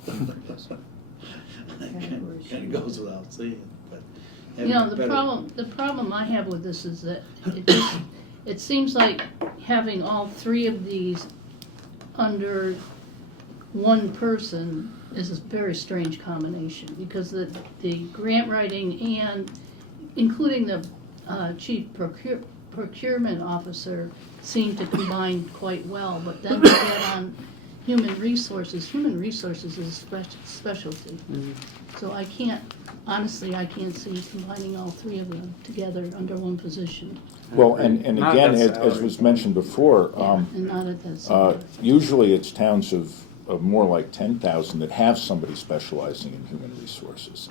Yes. Kind of goes without saying, but. You know, having better- the problem I have with this is that it seems like having all three of these under one person is a very strange combination, because the grant writing and including the chief procurement officer seem to combine quite well, but then to get on human resources is a specialty. So honestly, I can't see combining all three of them together under one position, Well, and Not again, that as salary. was mentioned before, and not at that same. usually it's towns of more like 10,000 that have somebody specializing in human resources.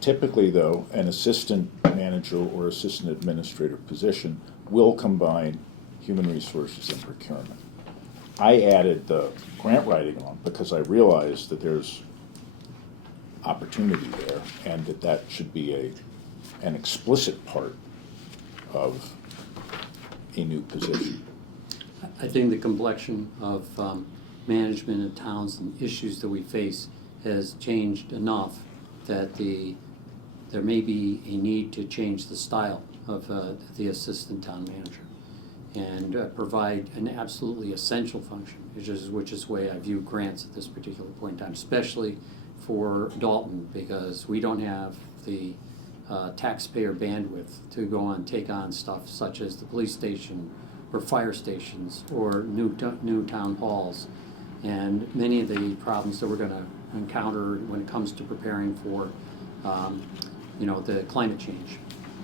Typically, though, an assistant manager or assistant administrator position will combine human resources and procurement. I added the grant writing on because I realized that there's opportunity there and that should be an explicit part of a new position. I think the complexion of management in towns and issues that we face has changed enough that the there may be a need to change the style of the assistant town manager and provide an absolutely essential function, which is the way I view grants at this particular point in time, especially for Dalton, because we don't have the taxpayer bandwidth to go on, take on stuff such as the police station or fire stations or new town halls, and many of the problems that we're going to encounter when it comes to preparing for the climate change.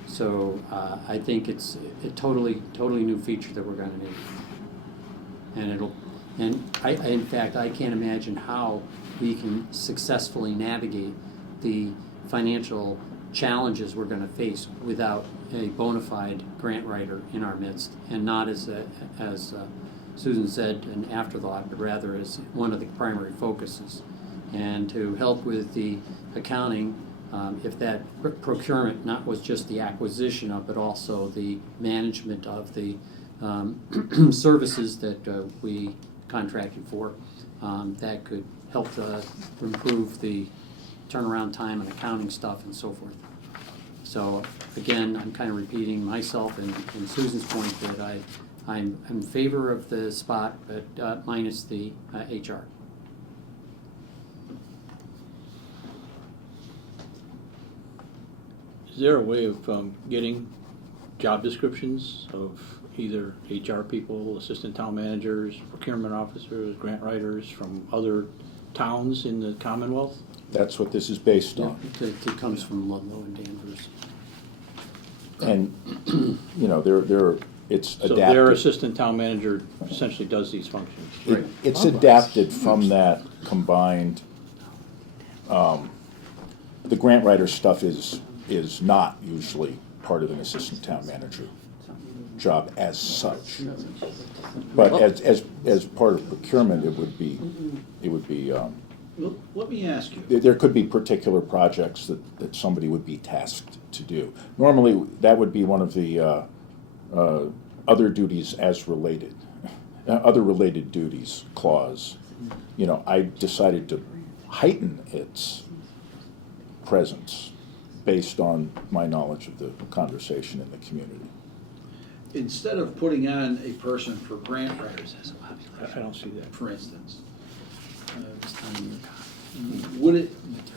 So I think it's a totally new feature that we're going to need, and in fact I can't imagine how we can successfully navigate the financial challenges we're going to face without a bona fide grant writer in our midst, and not as Susan said, an afterthought, but rather as one of the primary focuses. And to help with the accounting, if that procurement not was just the acquisition of, but also the management of the services that we contracted for, that could help improve the turnaround time and accounting stuff and so forth. So again, I'm kind of repeating myself and Susan's point that I'm in favor of the spot, but minus the HR. Is there a way of getting job descriptions of either HR people, assistant town managers, procurement officers, grant writers from other towns in the Commonwealth? That's what this is based on. It comes from Ludlow and Danvers. And, it's So their adapted. assistant town manager essentially does these functions. It's adapted from that combined, the grant writer stuff is not usually part of an assistant town manager job as such. But as part of procurement, it would be, Well, let me ask you. there could be particular projects that somebody would be tasked to do. Normally, that would be one of the other duties as related, other related duties clause. I decided to heighten its presence based on my knowledge of the conversation in the community. Instead of putting on a person for grant writers, I don't see that. for instance, would it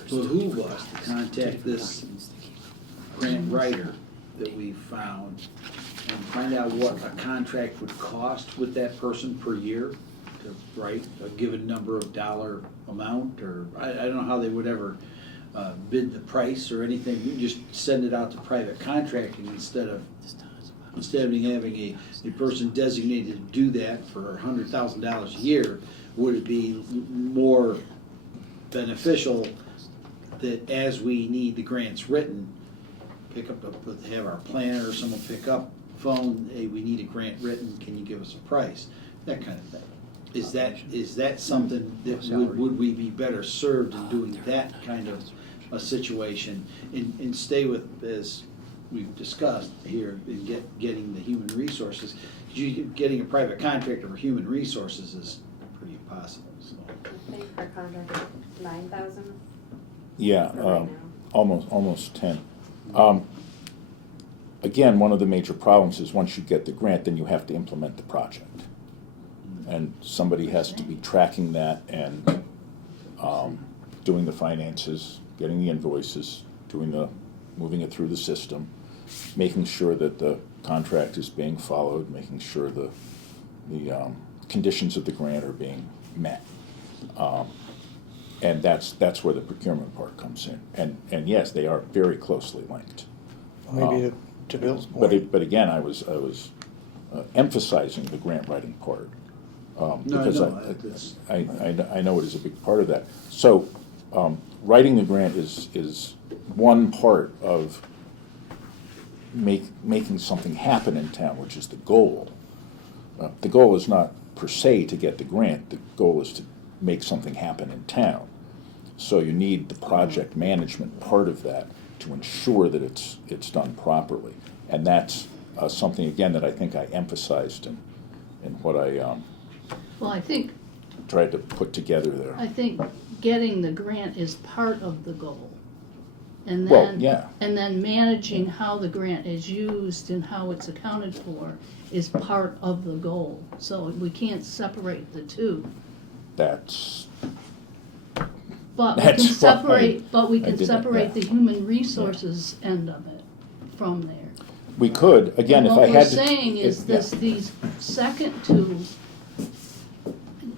behoove us to contact this grant writer that we found and find out what a contract would cost with that person per year to write a given number of dollar amount, or I don't know how they would ever bid the price or anything. We just send it out to private contracting instead of having a person designated to do that for $100,000 a year. Would it be more beneficial that as we need the grants written, have our planner or someone pick up phone, hey, we need a grant written, can you give us a price? That kind of thing. Is that something that would we be better served in doing that kind of a situation and stay with, as we've discussed here, in getting the human resources? Getting a private contractor for human resources is pretty impossible. So. I think our contract is 9,000. Yeah, for right now. almost 10. Again, one of the major problems is once you get the grant, then you have to implement the project. And somebody has to be tracking that and doing the finances, getting the invoices, moving it through the system, making sure that the contract is being followed, making sure the conditions of the grant are being met. And that's where the procurement part comes in. And yes, they are very closely linked. Maybe to Bill's point. But again, I was emphasizing the grant writing part. Because I know it is a big part of that. So writing the grant is one part of making something happen in town, which is the goal. The goal is not per se to get the grant. The goal is to make something happen in town. So you need the project management part of that to ensure that it's done properly. And that's something, again, that I think I emphasized in what I Well, I think tried to put together there. getting the grant is part of the goal. And Well, then, yeah. and then managing how the grant is used and how it's accounted for is part of the goal. So we can't separate the two. That's, But we can That's why separate, but we I can did that, separate yeah. the human resources end of it from there. we could, again, And if I had to. What we're saying is yeah. these second two,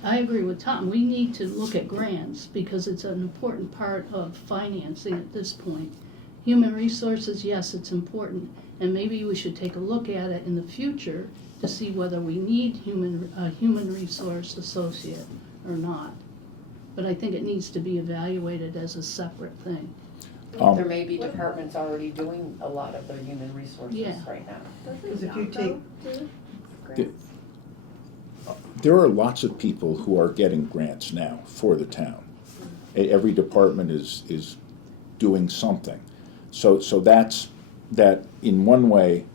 I agree with Tom, we need to look at grants because it's an important part of financing at this point. Human resources, yes, it's important, and maybe we should take a look at it in the future to see whether we need a human resource associate or not. But I think it needs to be evaluated as a separate thing. There may be departments already doing a lot of their human resources Yeah. right now. Because if you take, Grants. There are lots of people who are getting grants now for the town. Every department is doing something. So that in one way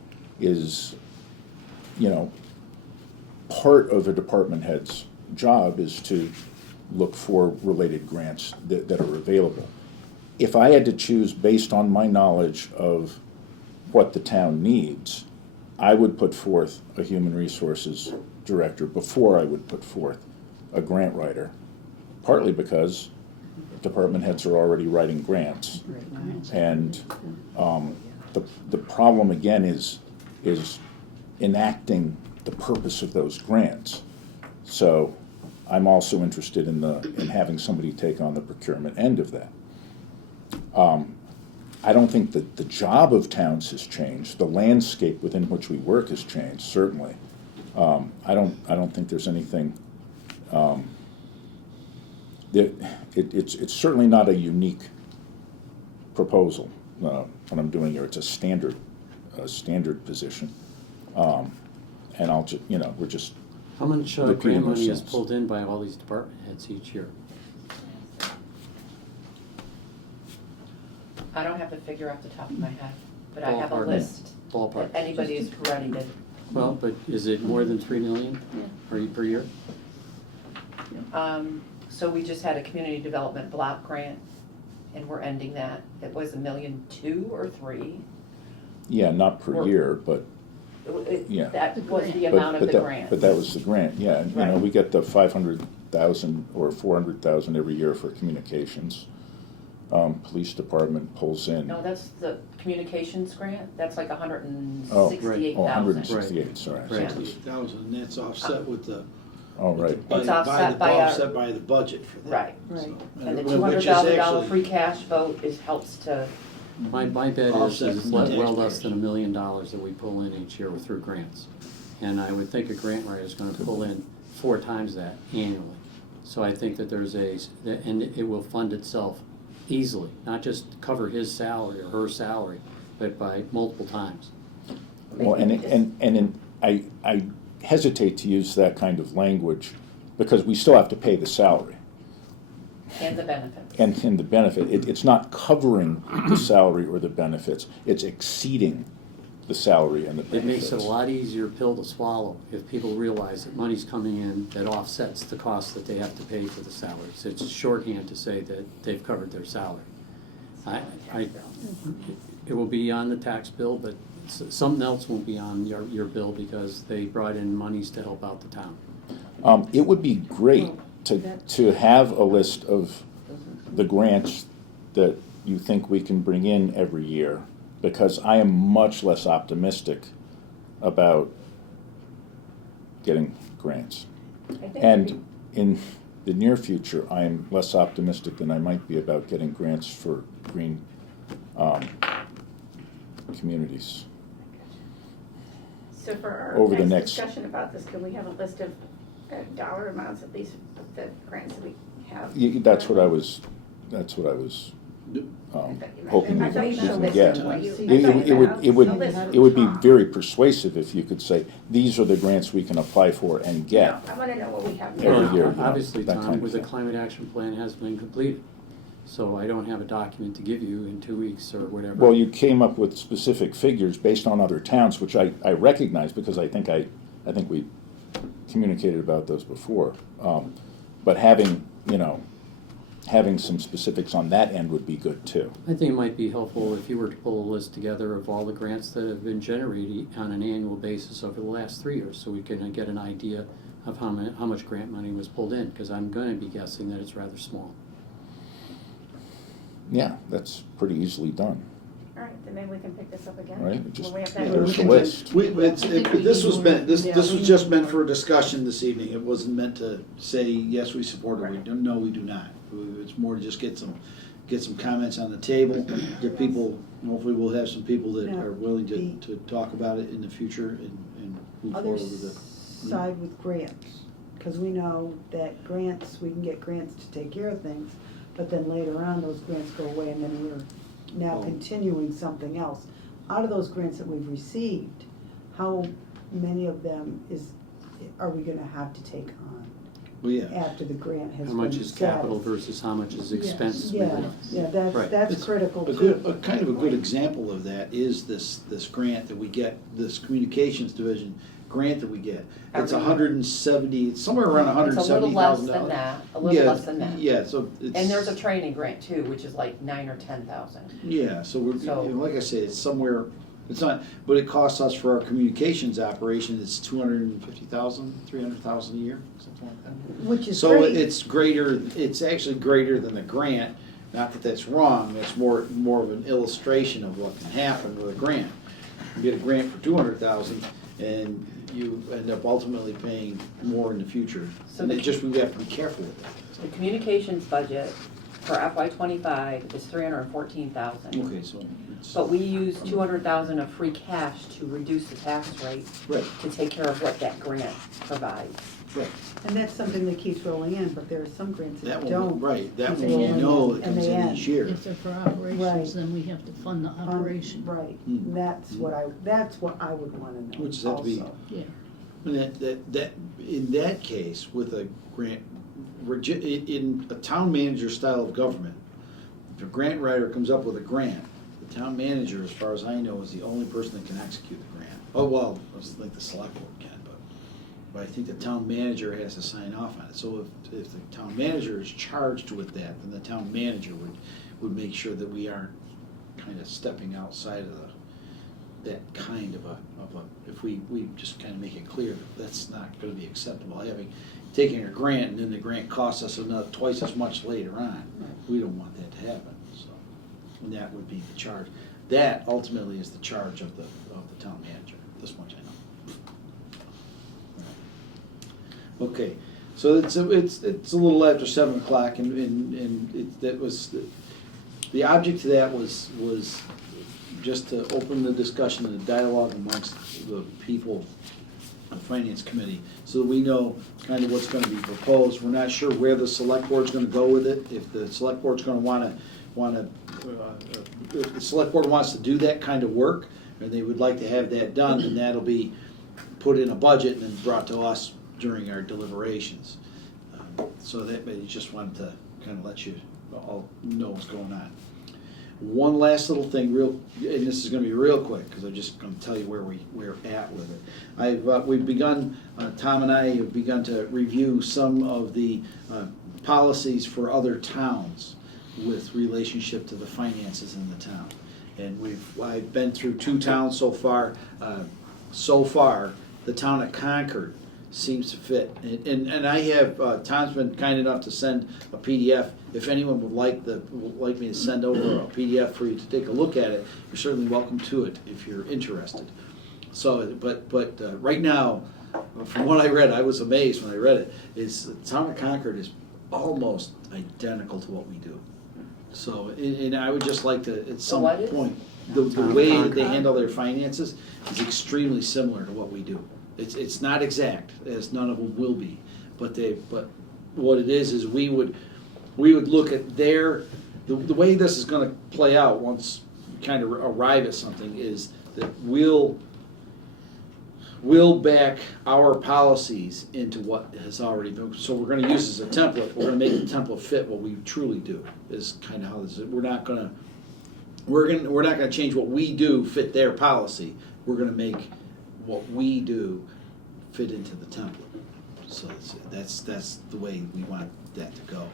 is, part of a department head's job is to look for related grants that are available. If I had to choose based on my knowledge of what the town needs, I would put forth a human resources director before I would put forth a grant writer, partly because department heads are already writing grants. And the problem again is enacting the purpose of those grants. So I'm also interested in having somebody take on the procurement end of that. I don't think that the job of towns has changed. The landscape within which we work has changed, certainly. I don't think there's anything. It's certainly not a unique proposal. What I'm doing here, it's a standard position. And I'll just, we're just. How much repeating grant money is ourselves. pulled in by all these department heads each year? I don't have the figure off the top of my head, but I have a Ballpark. list Ballpark. that anybody is ready to. Well, but is it more than 3 million per year? So we just had a community development block grant, and we're ending that. It was $1.2 million or $3 million. Yeah, not per Or- year, but. Yeah. That was the But- amount of but the that- grant. But that was the grant, yeah. Right. We get the 500,000 or 400,000 every year for communications. Police department pulls in. No, that's the communications grant, that's like $168,000. Oh, 168, sorry. Right. 60,000, and that's offset with the. Oh, right. It's offset by our- Offset by the budget for that. Right. Right. And the Which is $200,000 actually- free cash vote helps to, My bet is Offset it's from the well less taxpayers. than $1 million that we pull in each year through grants. And I would think a grant writer is gonna pull in 4 times that annually. So I think that and it will fund itself easily, not just cover his salary or her salary, but by multiple times. Well, I hesitate to use that kind of language because we still have to pay the salary and the benefits. and the benefit. It's not covering the salary or the benefits, it's exceeding the salary and the benefits. It makes it a lot easier pill to swallow if people realize that money's coming in that offsets the cost that they have to pay for the salaries. It's shorthand to say that they've covered their salary. It will be on the tax bill, but something else won't be on your bill because they brought in monies to help out the town. It would be great to have a list of the grants that you think we can bring in every year, because I am much less optimistic about getting grants. And in the near future, I am less optimistic than I might be about getting grants for green communities. So for our Over the next next- discussion about this, can we have a list of dollar amounts at least of the grants that we have? That's what I was hoping I we thought you meant a could list get. of what you- It I thought you meant would, a list of it would be top. very persuasive if you could say, these are the grants we can apply for and get. No, I wanna know what we have Every now. year, you know, Obviously, that Tom, kind of with the thing. climate action plan has been completed. So I don't have a document to give you in 2 weeks or whatever. Well, you came up with specific figures based on other towns, which I recognize because I think we communicated about those before. But having, having some specifics on that end would be good too. I think it might be helpful if you were to pull a list together of all the grants that have been generated on an annual basis over the last 3 years, so we can get an idea of how much grant money was pulled in, because I'm going to be guessing that it's rather small. Yeah, that's pretty easily done, All right, then maybe we can pick this up again. right? It just, When we have that there's the meeting. list. This was just meant for discussion this evening. It wasn't meant to say, yes, we support it, no, we do not. It's more to just get some comments on the table, get people, hopefully we'll have some people that Now, are willing to talk about it in the future and move Other forward with it. side with grants, because we know that grants, we can get grants to take care of things, but then later on, those grants go away, and then we're now Oh. continuing something else. Out of those grants that we've received, how many of them are we gonna have to take on Well, yeah, after the grant has How been much is capital established? versus how much is expense? Yeah, yeah, Right. that's It's critical a too. good, kind of a good example of that is this grant that we get, this communications division grant that we get. It's Every year. 170, it's somewhere around It's a little less $170,000. than that, a little less than that. Yeah, so it's. And there's a training grant too, which is like 9 or 10,000. Yeah, so we're, So- like I say, it's somewhere, it's not, but it costs us for our communications operation, it's 250,000, 300,000 a year, something like that. Which is So great. it's actually greater than the grant, not that that's wrong, it's more of an illustration of what can happen with a grant. You get a grant for 200,000 and you end up ultimately paying more in the future. So And the- it just, we have to be careful with that. The communications budget for FY '25 is 314,000. Okay, so it's. But we use 200,000 of free cash to reduce the tax rate Right, to take care of what that grant provides. right. And that's something that keeps rolling in, but there are some grants That that one, don't. right, that keep one we rolling know in, it and comes they in end. each year. If they're for Right. operations, then we have to fund the operation. Right, Hmm. that's what I would wanna know Which has to be- also. Yeah. And that, in that case, with a grant, in a town manager style of government, if a grant writer comes up with a grant, the town manager, as far as I know, is the only person that can execute the grant. Oh, well, I think the select board can, but I think the town manager has to sign off on it. So if the town manager is charged with that, then the town manager would make sure that we aren't kind of stepping outside of that kind of a, if we just kind of make it clear that that's not gonna be acceptable, taking a grant and then the grant costs us twice as much later on. We don't want that to happen, so, and that would be the charge. That ultimately is the charge of the town manager, this much I know. Okay, so it's a little after 7 o'clock and that was, the object to that was just to open the discussion and the dialogue amongst the people on the Finance Committee, so that we know kind of what's gonna be proposed. We're not sure where the select board's gonna go with it, if the select board's gonna if the select board wants to do that kind of work, and they would like to have that done, then that'll be put in a budget and then brought to us during our deliberations. So that, I just wanted to kind of let you all know what's going on. One last little thing, and this is gonna be real quick, because I'm just gonna tell you where we're at with it. We've begun, Tom and I have begun to review some of the policies for other towns with relationship to the finances in the town. And I've been through 2 towns so far. So far, the town of Concord seems to fit. And I have, Tom's been kind enough to send a PDF. If anyone would like me to send over a PDF for you to take a look at it, you're certainly welcome to it if you're interested. So, but right now, from what I read, I was amazed when I read it, is the town of Concord is almost identical to what we do. So, and I would just like to, at some what is? point, the way that they handle their finances is extremely similar to what we do. It's not exact, as none of them will be, but what it is we would look at the way this is gonna play out once we kind of arrive at something is that we'll back our policies into what has already been, so we're gonna use as a template, we're gonna make the template fit what we truly do, is kind of how this is. We're not gonna change what we do fit their policy, we're gonna make what we do fit into the template. So that's the way we want that to go.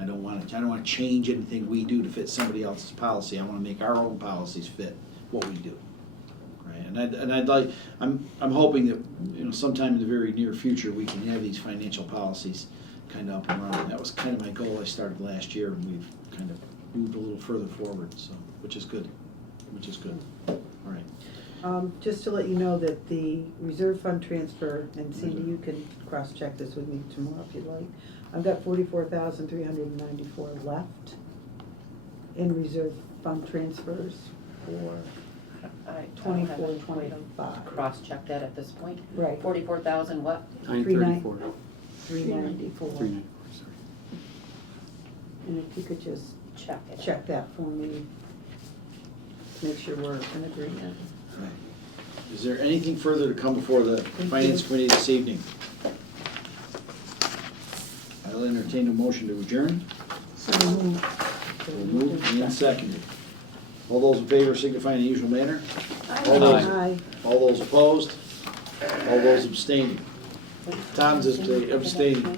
I don't wanna change anything we do to fit somebody else's policy. I wanna make our own policies fit what we do. Right, I'm hoping that, sometime in the very near future, we can have these financial policies kind of up and running. That was kind of my goal I started last year, and we've kind of moved a little further forward, so, which is good, all right. Just to let you know that the reserve fund transfer, and Sandy, you can cross-check this with me tomorrow if you'd like. I've got 44,394 left in reserve fund transfers for I 24, haven't 25. cross-checked that at this point. Right. 44,000 what? 934. 394. 394, sorry. And if you could just Check it. check that for me, make sure we're in agreement. Right. Is there anything further to come before the Finance Committee this evening? I'll entertain a motion to adjourn. So moved. Moved and seconded. All those in favor signify in the usual manner. All those, Aye. all those opposed? All those abstaining? Tom's abstaining.